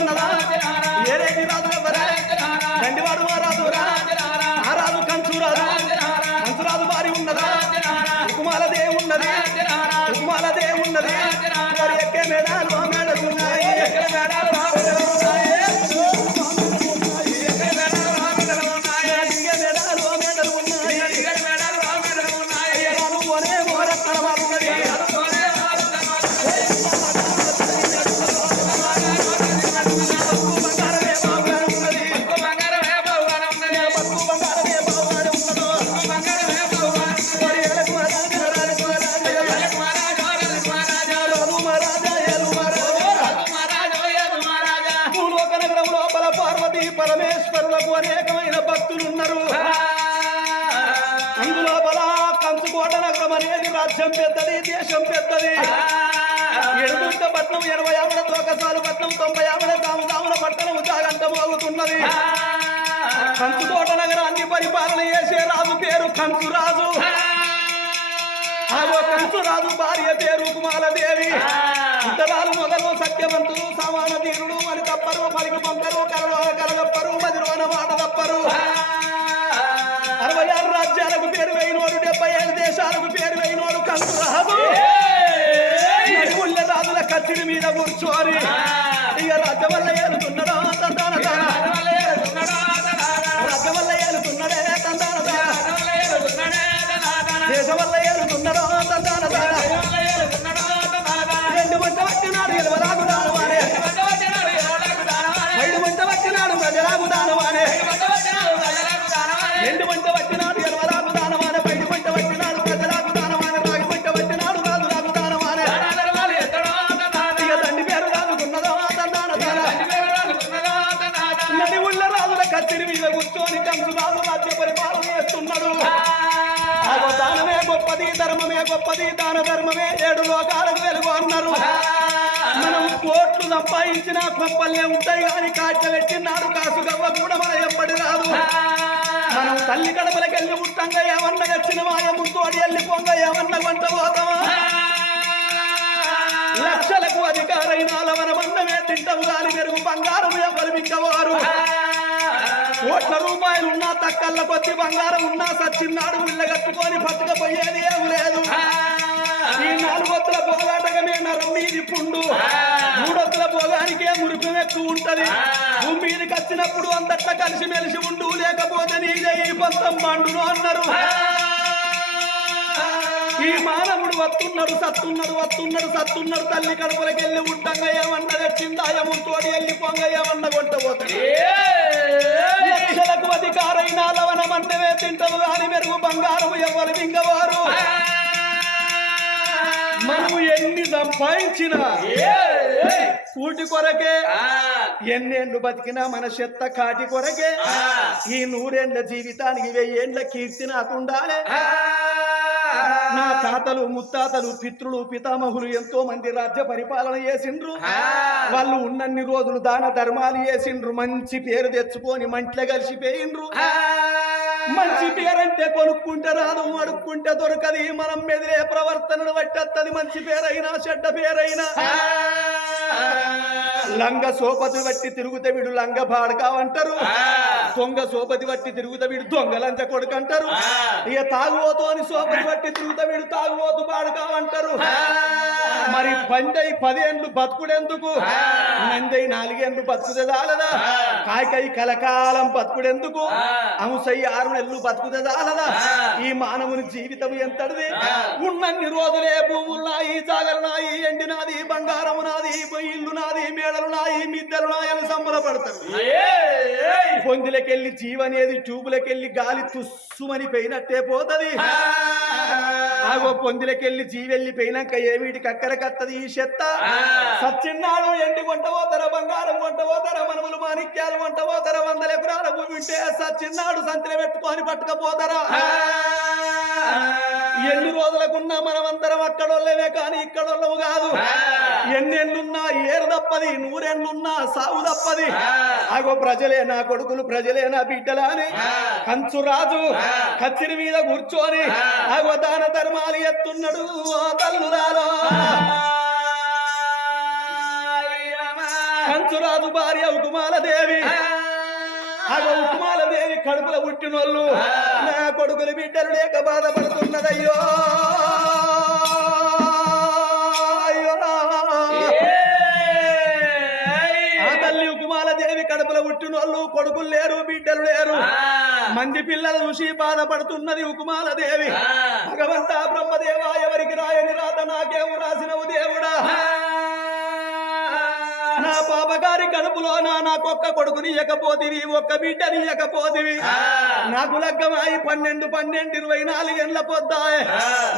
ఉన్నదా ఏరేది రాదు దండివాడు రాజు ఆ రాజు కంచురాజు కంచురాజు వారి ఉన్నదా ఉకుమాలదే ఉన్నది ఉకుమాలదే ఉన్నది వారి ఎక్కే మేడాలు మేడలున్నాయి ఎక్కే మేడాలు పరమేశ్వరులకు అనేకమైన భక్తులున్నారు అందులో బలా కంచుకోట నగరం అనేది రాజ్యం పెద్దది దేశం పెద్దది ఎడుగుంట పట్నం 80 ఆవిడ తోకసాలు పట్నం 90 ఆవిడ దాముదాముల పట్టణం జాగంట మోగుతున్నది కంచుకోట నగరాన్ని పరిపాలన చేసే రాజు పేరు కంచురాజు ఆగో కంచురాజు భార్య పేరు కుమాలదేవి ఇతరాలు మొదలు సత్యవంతులు సమాన తీరుడు అని తప్పరు పలికి పొంకరు కలగప్పరు మదిరోన మాట తప్పరు 66 రాజ్యాలకు పేరు వేయినోడు 75 దేశాలకు పేరు వేయినోడు కంచురాజు రాజుల కచ్చిడి మీద కూర్చోని ఇక రాజ్యం వల్ల ఏలుతున్నాడా తందాన రాజ్యం వల్ల ఏలుతున్నాడే తందాన దేశం వల్ల ఏలుతున్నాడో తందాన రెండు మంట వచ్చినాడు ఎలవరాగు దానవానే 5 మంట వచ్చినాడు ప్రజలాగు దానవానే 2 మంట వచ్చినాడు ఎలవరాగు దానవానే 5 మంట వచ్చినాడు ప్రజలాగు దానవానే రాగి మంట వచ్చినాడు రాజులాగు దానవానే ఇక తండ్రి పేరు రాజుకున్నదో తందాన నడి ఉళ్ళ రాజుల కచ్చిడి మీద కూర్చొని కంచురాజు రాజ్య పరిపాలన చేస్తున్నాడు దానమే గొప్పది ధర్మమే గొప్పది దాన ధర్మమే 7 లోకాలకు వెలుగు అన్నారు మనం కోట్లు సంపాదించిన గొప్పలే ఉంటాయి కానీ కాట్ల పెట్టినాడు కాసు గవ్వ కూడా మన ఎప్పటి రాదు మనం తల్లి కడపలకెళ్ళి ఉట్టంగా ఏమన్నా వచ్చిన మాయ ముంతోడి వెళ్ళి పొంగ ఏమన్నా వంట పోతామా లక్షలకు అధికారైన లవనమన్నమే తింటాము గాని మెరుగు బంగారం ఎవరు మిక్కవారు కోట్ల రూపాయలు ఉన్నా తక్కళ్ళ కొద్ది బంగారం ఉన్నా సచ్చిన్నాడు విళ్ళగట్టుకొని బతుకపోయేది ఏమి లేదు ఈ 4 వత్తుల పోగాటమే నరం మీది పుండు 3 వత్తుల పోగానికే మురుకు ఎక్కువ ఉంటది భూమి మీదకి వచ్చినప్పుడు అంతట్లా కలిసి మెలిసి ఉండు లేకపోతే నీదే ఈ పంతం మండును అన్నారు ఈ మానవుడు వస్తున్నాడు సత్తున్నాడు తల్లి కడుపులకెళ్ళి ఉంటంగా ఏమన్నా తెచ్చిందాయముతోడి వెళ్ళి పొంగ ఏమన్నా కొంటపోతాడు లక్షలకు అధికారైన లవనమన్నవే తింటవు గాని మెరుగు బంగారం ఎవరు మింగవారు మనము ఎన్ని సంపాదించినా కూటి కొరకే ఎన్నేళ్ళు బతికినా మన చెత్త కాటి కొరకే ఈ 100 ఏళ్ల జీవితానికి 1000 ఏళ్ల కీర్తి నాకుండాలే నా తాతలు ముత్తాతలు పితృలు పితామహులు ఎంతో మంది రాజ్య పరిపాలన చేసిండ్రు వాళ్ళు ఉన్నన్ని రోజులు దాన ధర్మాలు చేసిండ్రు మంచి పేరు తెచ్చుకొని మంట్లే కలిసిపోయిండ్రు మంచి పేరంటే కొనుక్కుంటే రాదు అడుక్కుంటే దొరకది మనం మెదిలే ప్రవర్తనను బట్టేత్తది మంచి పేరైనా చెడ్డ పేరైనా లంగ సోపతి బట్టి తిరుగుతే వీడు లంగ బాడకావంటారు దొంగ సోపతి బట్టి తిరుగుతా వీడు దొంగ లంచ కొడుకంటారు ఇక తాగుబోతు అని సోపతి బట్టి తిరుగుతా వీడు తాగుబోతు బాడకావంటారు మరి 10 ఏండ్లు బతుకుడెందుకు నందై 4 ఏండ్లు బతుకుతే చాలదా కాయకై కలకాలం బతుకుడెందుకు అంశై 6 నెలలు బతుకుతే చాలదా ఈ మానవుని జీవితం ఎంతటిది ఉన్నన్ని రోజులే భూములున్నాయి జాగలున్నాయి ఎండినాది బంగారం నాది ఇల్లు నాది మేడలు నాయి మిద్దెలు నాయని సంబరపడతారు పొందులకెళ్ళి జీవనేది ట్యూబులకెళ్ళి గాలి తుస్సుమని పోయినట్టే పోతది ఆగో పొందులకెళ్ళి జీవెళ్ళిపోయినాక ఏమిటి కక్కరకత్తది ఈ చెత్త సచ్చిన్నాడు ఎండి కొంట పోతారా బంగారం కొంట పోతారా మనములు మాణిక్యాలు కొంట పోతారా 100 ఎకరాల భూమి ఉంటే సచ్చిన్నాడు సంతిలో పెట్టుకొని పట్టుకపోతారా ఎన్ని రోజులకున్నా మనమందరం అక్కడోళ్ళమే కానీ ఇక్కడోళ్ళము కాదు ఎన్నెళ్ళున్నా ఏరు తప్పది 100 ఏళ్ళున్నా సాగు తప్పది ఆగో ప్రజలే నా కొడుకులు ప్రజలే నా బిడ్డలా అని కంచురాజు కచ్చిరి మీద కూర్చొని ఆగో దాన ధర్మాలు ఎత్తున్నాడు తల్లురాలో కంచురాజు భార్య ఉకుమాలదేవి ఉకుమాలదేవి కడుపులో పుట్టినోళ్ళు నా కొడుకులు బిడ్డలు లేక బాధపడుతున్నదయ్యో కడుపులో పుట్టినోళ్ళు కొడుకులు లేరు బిడ్డలు లేరు మంది పిల్లలు చూసి బాధపడుతున్నది ఉకుమాలదేవి భగవంతా బ్రహ్మదేవా ఎవరికి రాయని రాత నాకేమో రాసినవు దేవుడా నా పాపగారి కడుపులో నాకొక్క కొడుకుని ఇయ్యకపోతివి ఒక్క బిడ్డని ఇయ్యకపోతివి నాకు లగ్గమాయి 12 ఏళ్ల పొద్దాయే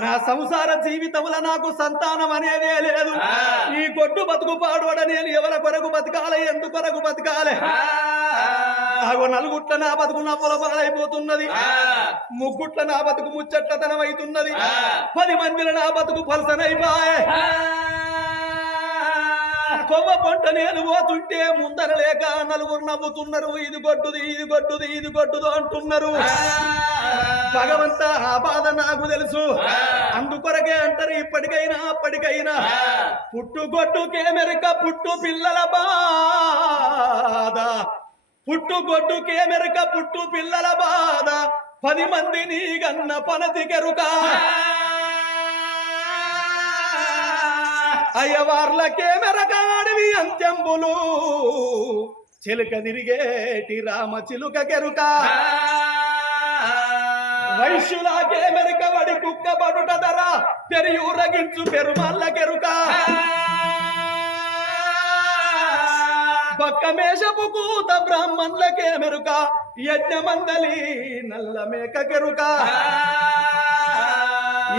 నా సంసార జీవితంలో నాకు సంతానం అనేదే లేదు ఈ గొడ్డు బతుకు పాడువడ నేను ఎవరి కొరకు బతకాలి ఎందు కొరకు బతకాలి నలుగుట్ల నా బతుకు నవ్వుల పాలైపోతున్నది ముగ్గుట్ల నా బతుకు ముచ్చట్లతనం అవుతున్నది 10 మందిల నా బతుకు పలసనైపాయే కొవ్వ పంట నేను పోతుంటే ముందర లేక నలుగురు నవ్వుతున్నారు ఇది గొడ్డుది ఇది గొడ్డుది ఇది గొడ్డుదు అంటున్నారు భగవంతా ఆ బాధ నాకు తెలుసు అందుకొరకే అంటారు ఇప్పటికైనా అప్పటికైనా పుట్టుగొడ్డుకే మెరక పుట్టు పిల్లల బాధ పుట్టుగొడ్డుకే మెరక పుట్టు పిల్లల బాధ 10 మందిని గన్న పనతి కెరుక అయ్యవార్లకే మెరగాడివి అంత్యంబులు చిలుక తిరిగేటి రామ చిలుక కెరుక వైశ్యులాకే మెరకబడి కుక్క బడుట ధర పెరియూరగించు పెరుమల్ల కెరుక పక్క మేషపు కూత బ్రాహ్మణులకే మెరుక యజ్ఞమందలి నల్ల మేక కెరుక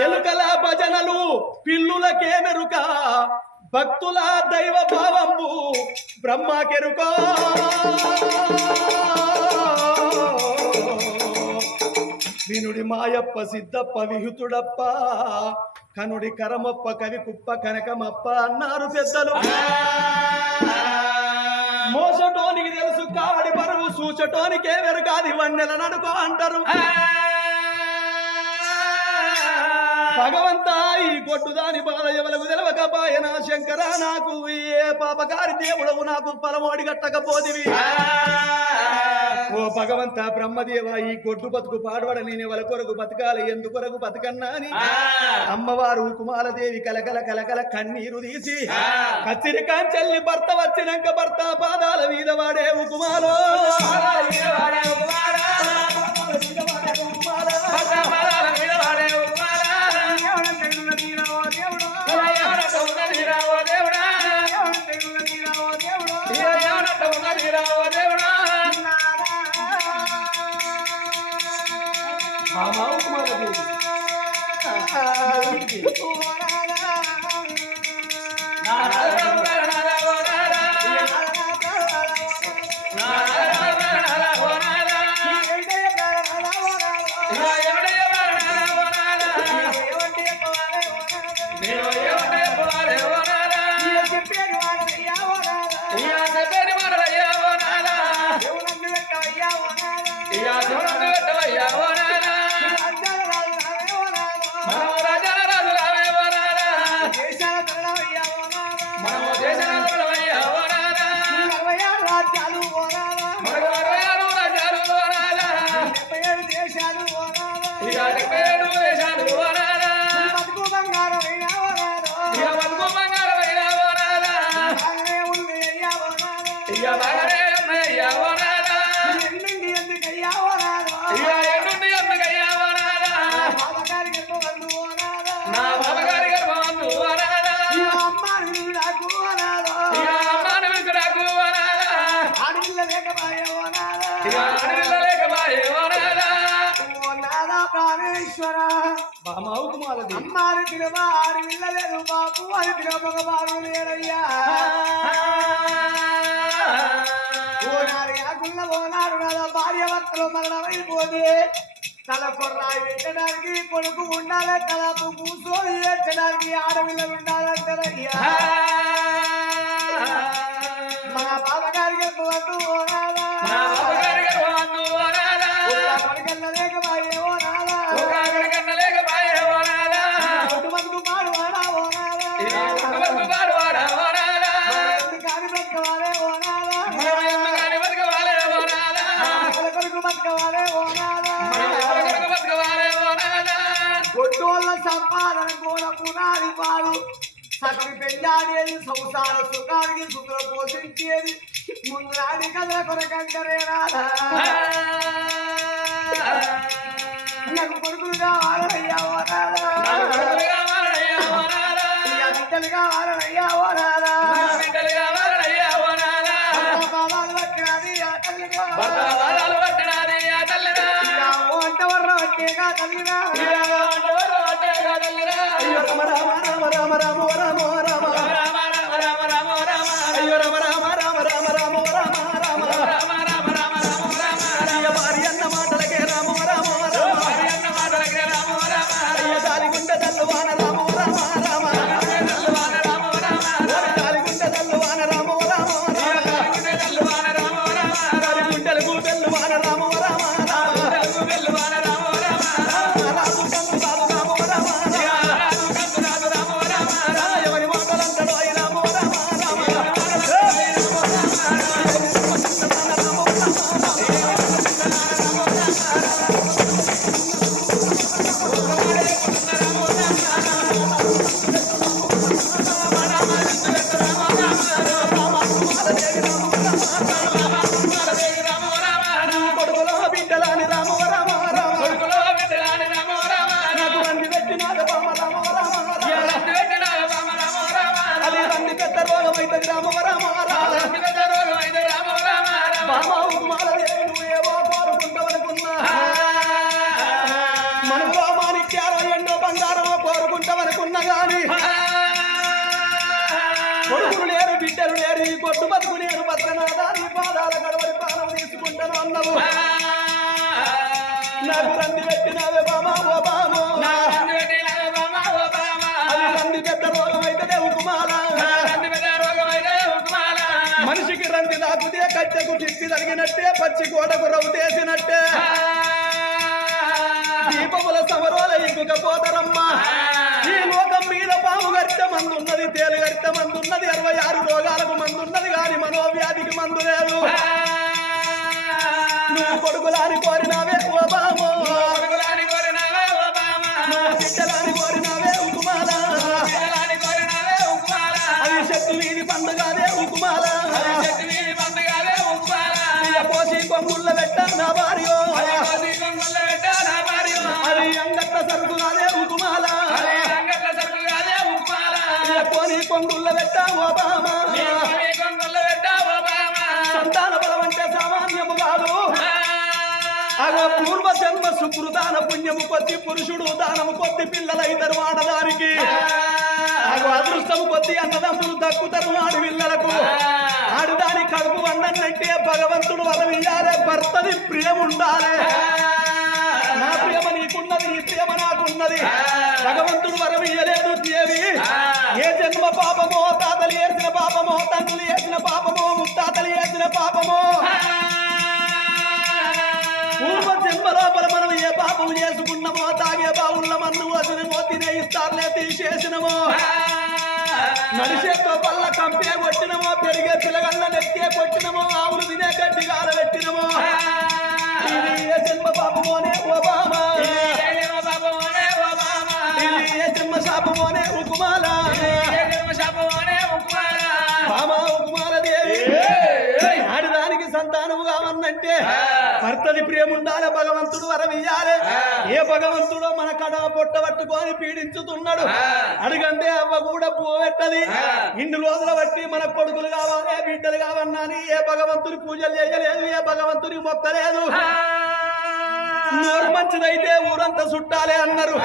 ఎలుకల భజనలు పిల్లులకే మెరుక భక్తుల దైవ భావంబు బ్రహ్మ కెరుక వినుడి మాయప్ప సిద్ధప్ప విహుతుడప్ప కనుడి కరమప్ప కవి కుప్ప కనకమప్ప అన్నారు పెద్దలు మోసటోనికి తెలుసు కావడి బరువు సూచటోనికే వెరుకాది వన్నెల నడుకో అంటారు భగవంతా ఈ గొడ్డు దాని బాధ ఎవలకు తెలవకపాయన శంకర నాకు ఏ పాపగారి దేవుడవు నాకు పలమోడి గట్టకపోదివి ఓ భగవంత బ్రహ్మదేవ ఈ గొడ్డు బతుకు పాడవడ నేను ఎవరి కొరకు బతకాలి ఎందుకొరకు బతకన్నా అని అమ్మవారు కుమారదేవి కలకల కలకల కన్నీరు తీసి కచ్చిరికాంచెల్లి భర్త వచ్చినాక భర్త పాదాల మీద వాడే కుమారో అమ్మారు పిలువ ఆడి పిల్లలేదు బాబు అది పిలువ మగవారు లేరయ్యా ఓనాడు కాకుండా ఓనాడు కదా భార్య భర్తలు మరణమైపోతే తల కొర్రాయి పెట్టడానికి కొడుకు ఉండాలి తలకు కూర్చొని పెట్టడానికి ఆడపిల్లలు ఉండాలంటారయ్యా మన బాబగారికి వద్దు ఓనాలా కొడుకన్న లేకపాయే ఓనాలా కాని పెట్టవాలే మరి పెళ్ళాడేది సంసార సుఖానికి సుఖం పోషించేది ముందు రాని కథల కొరకంటారే నాకు కొడుకులు కావాలయ్యా బిడ్డలు కావాలయ్యా పాదాలు పట్టినది ఆ తల్లిగా వంట వర్ర వచ్చేగా తల్లిగా అయ్యో రామ రామ రామ రామ రామ రామ రామ అయ్యో రామ రామ రామ రామ రామ రామ అయ్య భార్య అన్న మాటలకే రామ రామ అయ్య దాలిగుండె దల్లువాన రామ రామ దాలిగుండె దల్లువాన రామ గుండెలకు బెల్లువాన రామ ఎవరి మాటలంటాడో అయ్య రామ కొడుకులో బిడ్డలాని రామ నాకు రండి పెట్టినాడు రామ అది రండి పెద్ద రోగం అవుతుంది రామ బామాదేవి నువ్వేవో కోరుకుంటావనుకున్నా మనలో మాణిక్యాలో ఎండో బంగారమో కోరుకుంటావనుకున్నా గాని కొడుకులు లేరు బిడ్డలు లేరు ఈ కొట్టు బతుకు నేను బతకనాదా నీ పాదాల గడవడి ప్రాణం తీసుకుంటాను అన్నవు నాకు రంది పెట్టినావే బామా ఓ బామో అది రంది పెద్ద రోగం అయితే ఉకుమాల మనిషికి రంది దాకుతే కట్టెకు తిప్పి తగినట్టే పచ్చి గోడకు రవ్వుతేసినట్టే దీపముల సమరోల ఇగ్గుకపోతారమ్మా ఈ లోకం మీద పాము గట్ట మందున్నది తేలు గట్ట మందున్నది 66 రోగాలకు మందున్నది గాని మనోవ్యాధికి మందు లేదు నువ్వు కొడుకులాని కోరినావే ఓ బామో బిడ్డలాని కోరినావే ఉకుమాల అది శక్తి వీధి పండుగదే ఉకుమాల పోసి కొంగుళ్ళ పెట్ట నా భార్యో అది అంగట్ల సరుకు కాదే ఉకుమాల పోని కొంగుళ్ళ పెట్ట ఓబామా సంతాన బలం అంటే సామాన్యము కాదు అగో పూర్వ జన్మ సుకృతాన పుణ్యము కొద్ది పురుషుడు దానము కొద్ది పిల్లలైతరు ఆడదానికి అగో అదృష్టము కొద్ది అన్నదమ్ములు దక్కుతారు ఆడి పిల్లలకు ఆడదాని కడుపు వండనంటే భగవంతుడు వరమియ్యాలే భర్తని ప్రియం ఉండాలి నా ప్రియమ నీకున్నది నీ ప్రియమ నాకున్నది భగవంతుడు వరమియ్యలేదు దేవి ఏ జన్మ పాపమో తాతలు చేసిన పాపమో తండ్రులు చేసిన పాపమో ముత్తాతలు చేసిన పాపమో పూర్వ జన్మ లోపల మనం ఏ పాపము చేసుకున్నామో తాగే బావుల మన్ను వదినమో తినేయిస్తారులే తీసేసినమో నడిచేతో పల్ల కంపే కొట్టినమో పెరిగే పిల్లగల్ల నెత్తే కొట్టినమో ఆవులు తినే గడ్డి గాల పెట్టినమో ఇది ఏ జన్మ పాపమోనే ఓబామా ఇది ఏ జన్మ శాపమోనే ఉకుమాల బామా ఉకుమాల దేవి ఆడిదానికి సంతానము కావన్నంటే భర్తది ప్రేముండాలి భగవంతుడు వరమియ్యాలి ఏ భగవంతుడో మన కడ పొట్ట పట్టుకొని పీడించుతున్నాడు అడుగంటే అవ్వ కూడా పోవెట్టది ఇన్ని రోజుల బట్టి మన కొడుకులు కావాలి బిడ్డలు కావన్నాని ఏ భగవంతుని పూజలు చేయలేదు ఏ భగవంతుని మొక్కలేదు నోరు మంచిదైతే ఊరంతా చుట్టాలే అన్నారు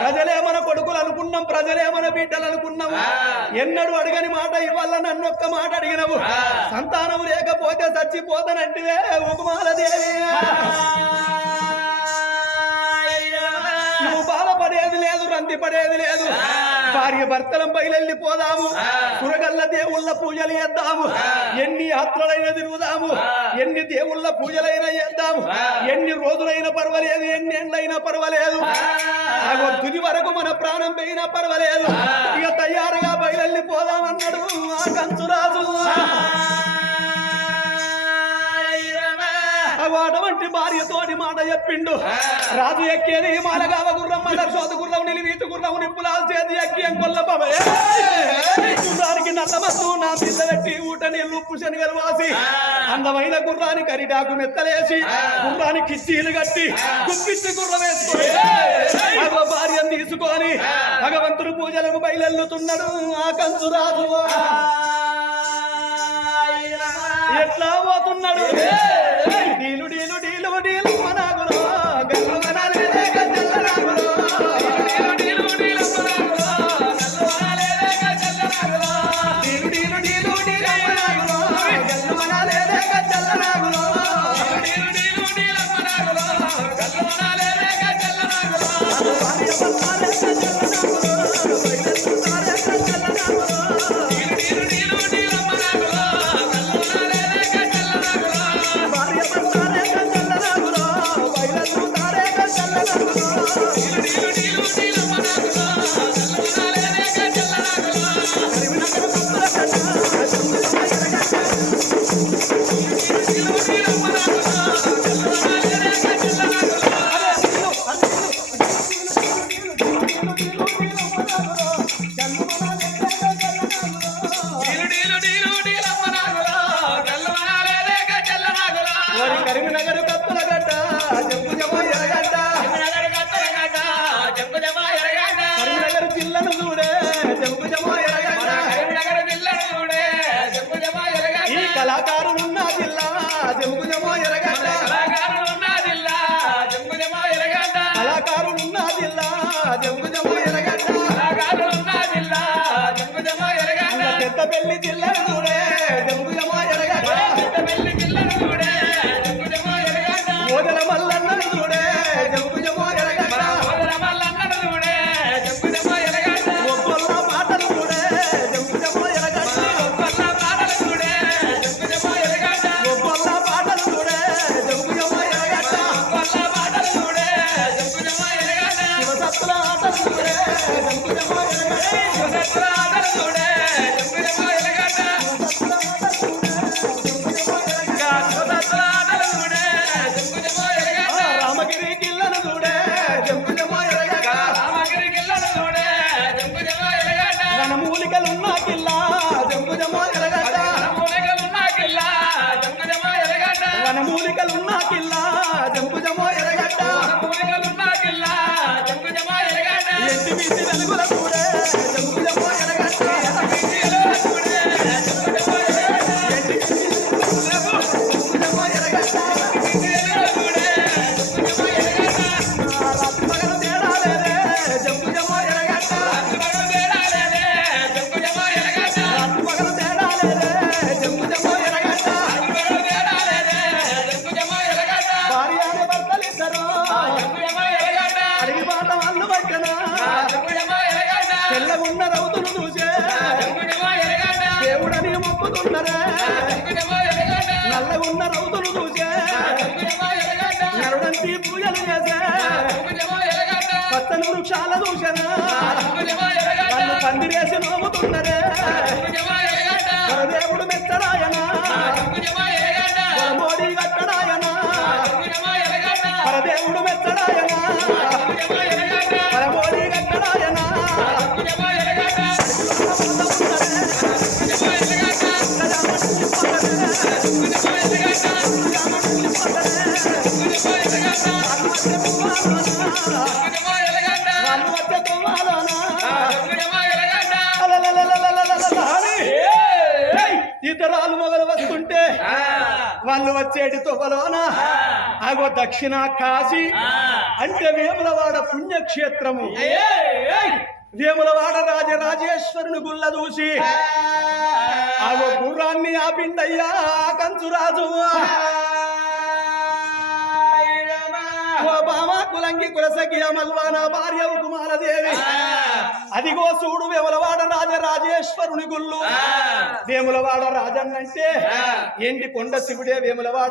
ప్రజలే మన కొడుకులు అనుకున్నాం ప్రజలే మన బిడ్డలు అనుకున్నాం ఎన్నడు అడగని మాట ఇవాళ నన్ను ఒక్క మాట అడిగినవు సంతానం లేకపోతే చచ్చిపోతానంటే ఉకుమాల దేవి నువ్వు బాధపడేది లేదు రంది పడేది లేదు భార్య భర్తలం బయలెళ్ళిపోదాము సురగల్ల దేవుళ్ళ పూజలు చేద్దాము ఎన్ని యాత్రలైనా తిరుగుదాము ఎన్ని దేవుళ్ళ పూజలైనా చేద్దాము ఎన్ని రోజులైనా పర్వాలేదు ఎన్ని ఎండ్లైనా పర్వాలేదు తుది వరకు మన ప్రాణం పోయినా పర్వాలేదు ఇక తయారుగా బయలెళ్ళిపోదామన్నాడు ఆ కంచురాజు అటువంటి ఉన్నటువంటి భార్యతోటి మాట చెప్పిండు రాజు ఎక్కేది మాలగావ గుర్రం మదర్శోత గుర్రం నిలివీత గుర్రం నిప్పులాలు చేతి ఎక్కి ఎంకొల్ల గుర్రానికి నల్లమత్తు నా పిల్ల పెట్టి ఊట నీళ్ళు ఉప్పు శనగలు వాసి అందమైన గుర్రానికి అరిటాకు మెత్తలేసి గుర్రానికి కిచ్చీలు కట్టి కుప్పిచ్చి గుర్రం వేసుకొని భార్యను తీసుకొని భగవంతుడు పూజలకు బయలుతున్నాడు ఆ కంచు రాజు ఎట్లా పోతున్నాడు డీలు డీలు డీలు డీలు మనాగులో గల్లు మనాలేదే గజ్జల నాగులో డీలు డీలు మనాగులో గల్లు మనాలేదే గజ్జల నాగులో డీలు డీలు డీలు డీలు మనాగులో గల్లు మనాలేదే గజ్జల నాగులో డీలు డీలు డీలు మనాగులో గల్లు మనాలేదే గజ్జల నాగులో భార్య బల్లాలే గజ్జల నాగులో బయలుతారే గజ్జల నాగులో డీలు డీలు డీలు మనాగులో గల్లు మనాలేదే గజ్జల నాగులో భార్య బల్లాలే గజ్జల నాగులో బయలుతారే గజ్జల నాగులో డీలు డీలు డీలు మనాగులో గల్లు మనాలేదే గజ్జల నాగులో కరిమినగర భక్తుల కరీంనగర్ కత్తుల గడ్డ జంపు జమ ఎరగడ్డ కరీంనగర్ జిల్లాను చూడే జంపు జమ ఎరగడ్డ ఈ కళాకారులున్న జిల్లా జంపు జమ ఎరగడ్డ కళాకారులున్న జిల్లా జంపు జమ ఎరగడ్డ పెద్దపల్లి జిల్లాను చూడే జంపు జమ ఎరగడ్డ ఓదల మల్లన్నను చూడే జంపు జమ ఎరగడ్డ ఒక్కొల్ల పాటలు చూడే జంపు జమ ఎరగడ్డ ఒక్కొల్ల పాటలు చూడే జంపు జమ ఎరగడ్డ శివసత్తుల ఆటలు చూడే జంపు జమ రామగిరి గిల్లను చూడే జంపు జమ ఎరగడ్డ వనమూలికలున్న గిల్లా జంపు జమ ఎరగడ్డ వనమూలికలున్న గిల్లా జంపు జమ ఎరగడ్డ ఎట్టి వీసి వెలుగుల చూడే జంపు జమ ఎరగడ్డ తెల్లగున్న రౌతులు చూసే దేవుడని మొక్కుతున్నరే నల్లగున్న రౌతులు చూసే నరుడంతి పూజలు చేసే పచ్చని వృక్షాల చూసెనా వాళ్ళు పందిరేసి నోముతున్నరే దేవుడు మెచ్చడాయనా మోడీ కట్టడాయనా పరదేవుడు మెచ్చడాయనా పరమోడీ కట్టడాయనా ఇతరాలు మొదలు వస్తుంటే వాళ్ళు వచ్చేటి తొవ్వలోన ఆగో దక్షిణ కాశీ అంటే వేములవాడ పుణ్యక్షేత్రము వేములవాడ రాజరాజేశ్వరుని గుళ్ళ చూసి ఆగో గుర్రాన్ని ఆపిండయ్యా కంచురాజు ఓ బామ కులంగి కులసకి మల్వాన భార్య కుమారదేవి అదిగో చూడు వేములవాడ రాజరాజేశ్వరుని గుళ్ళు వేములవాడ రాజన్నంటే ఎండి కొండ శివుడే వేములవాడ